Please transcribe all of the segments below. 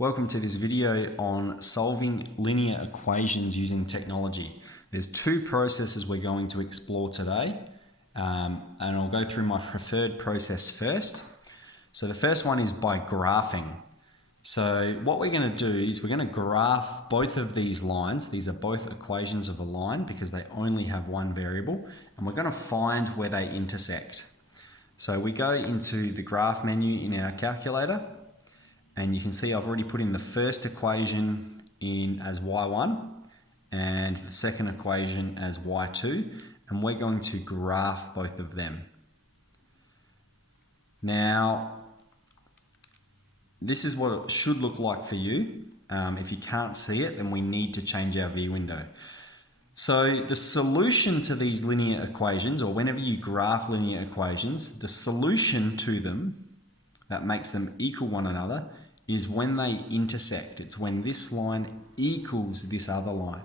Welcome to this video on solving linear equations using technology. There's two processes we're going to explore today, and I'll go through my preferred process first. So the first one is by graphing. So what we're going to do is we're going to graph both of these lines. These are both equations of a line because they only have one variable, and we're going to find where they intersect. So we go into the graph menu in our calculator, and you can see I've already put in the first equation in as y1 and the second equation as y2, and we're going to graph both of them. Now, this is what it should look like for you. If you can't see it, then we need to change our view window. So the solution to these linear equations, or whenever you graph linear equations, the solution to them that makes them equal one another is when they intersect. It's when this line equals this other line.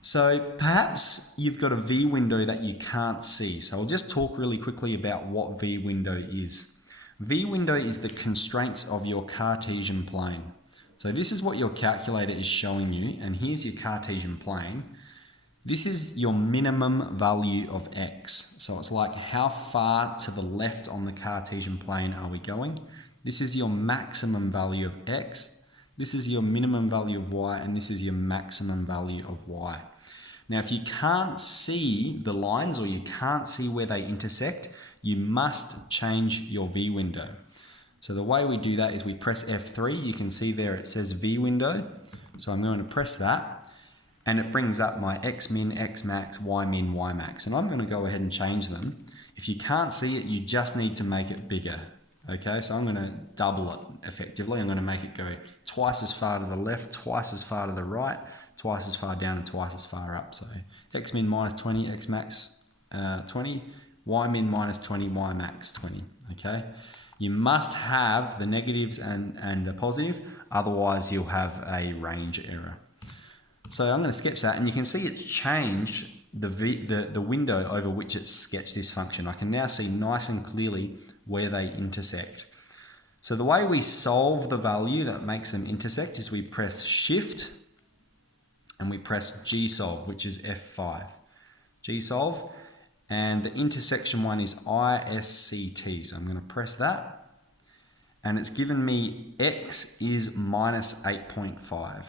So perhaps you've got a V window that you can't see. So I'll just talk really quickly about what V window is. V window is the constraints of your Cartesian plane. So this is what your calculator is showing you, and here's your Cartesian plane. This is your minimum value of x. So it's like how far to the left on the Cartesian plane are we going? This is your maximum value of x. This is your minimum value of y, and this is your maximum value of y. Now, if you can't see the lines or you can't see where they intersect, you must change your V window. So the way we do that is we press F3. You can see there it says V window. So I'm going to press that, and it brings up my X min, X max, Y min, Y max. And I'm going to go ahead and change them. If you can't see it, you just need to make it bigger. Okay, so I'm going to double it effectively. I'm going to make it go twice as far to the left, twice as far to the right, twice as far down, and twice as far up. So X min minus 20, X max 20, Y min minus 20, Y max 20. Okay, you must have the negatives and the positive, otherwise you'll have a range error. So I'm going to sketch that, and you can see it's changed the window over which it's sketched this function. I can now see nice and clearly where they intersect. So the way we solve the value that makes them intersect is we press Shift and we press G-solve, which is F5. G-solve, and the intersection one is ISCT. So I'm going to press that, and it's given me X is minus 8.5.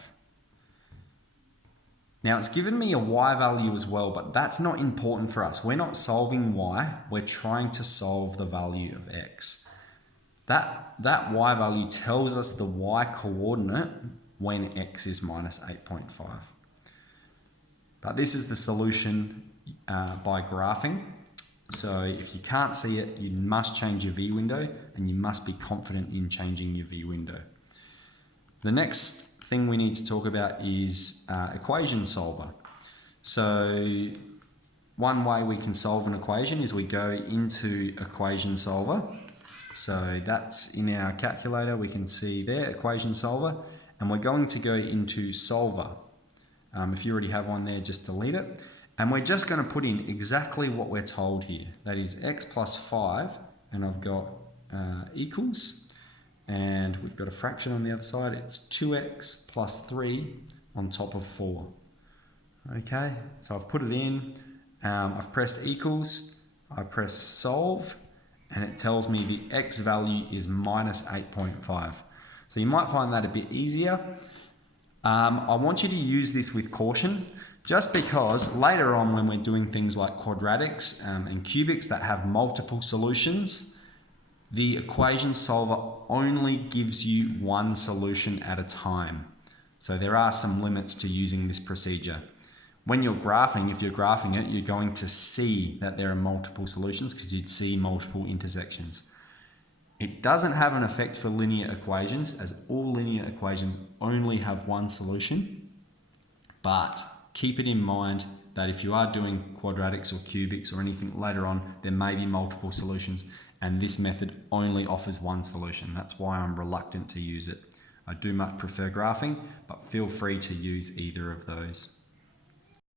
Now it's given me a Y value as well, but that's not important for us. We're not solving Y, we're trying to solve the value of X. That Y value tells us the Y coordinate when X is minus 8.5. But this is the solution by graphing. So if you can't see it, you must change your V window, and you must be confident in changing your V window. The next thing we need to talk about is equation solver. So one way we can solve an equation is we go into equation solver. So that's in our calculator. We can see there equation solver, and we're going to go into solver. If you already have one there, just delete it. And we're just going to put in exactly what we're told here. That is x plus 5, and I've got equals. And we've got a fraction on the other side. It's 2x plus 3 on top of 4. Okay, so I've put it in. I've pressed equals. I press solve, and it tells me the x value is minus 8.5. So you might find that a bit easier. I want you to use this with caution, just because later on when we're doing things like quadratics and cubics that have multiple solutions, the equation solver only gives you one solution at a time. So there are some limits to using this procedure. When you're graphing, if you're graphing it, you're going to see that there are multiple solutions because you'd see multiple intersections. It doesn't have an effect for linear equations, as all linear equations only have one solution. But keep it in mind that if you are doing quadratics or cubics or anything later on, there may be multiple solutions, and this method only offers one solution. That's why I'm reluctant to use it. I do much prefer graphing, but feel free to use either of those.